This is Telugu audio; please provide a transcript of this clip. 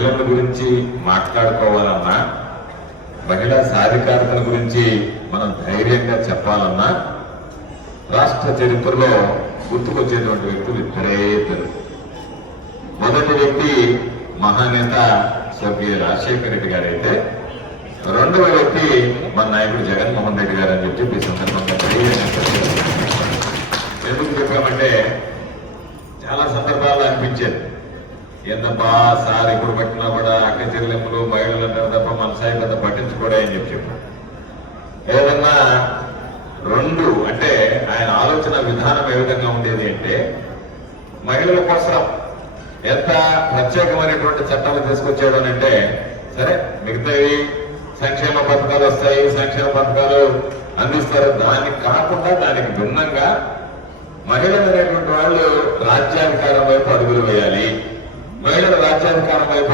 మహిళల గురించి మాట్లాడుకోవాలన్నా, మహిళా సాధికారతల గురించి మనం ధైర్యంగా చెప్పాలన్నా రాష్ట్ర చరిత్రలో గుర్తుకొచ్చేటువంటి వ్యక్తులు ఇద్దరే ఇద్దరు. మొదటి వ్యక్తి మహానేత స్వర్గీయ రాజశేఖర రెడ్డి గారు అయితే, రెండవ వ్యక్తి మన నాయకుడు జగన్మోహన్ రెడ్డి గారు అని చెప్పి ఈ సందర్భంగా ఎందుకు చెప్పామంటే, చాలా సందర్భాల్లో అనిపించేది ఏందబ్బా సార్ ఇప్పుడు పట్టినా కూడా అక్క చెల్లెమ్మలు మహిళలు అంటారు తప్ప మన సాయి పెద్ద పట్టించుకోడే అని చెప్పారు. ఏదన్నా రెండు అంటే ఆయన ఆలోచన విధానం ఏ విధంగా ఉండేది అంటే, మహిళల కోసం ఎంత ప్రత్యేకమైనటువంటి చట్టాలు తీసుకొచ్చాడు అంటే, సరే మిగతావి సంక్షేమ పథకాలు వస్తాయి, సంక్షేమ పథకాలు అందిస్తారు, దానికి కాకుండా దానికి భిన్నంగా మహిళలు అనేటువంటి వాళ్ళు రాజ్యాధికారం వైపు అడుగులు వేయాలి, మహిళల రాజ్యాధికారం వైపు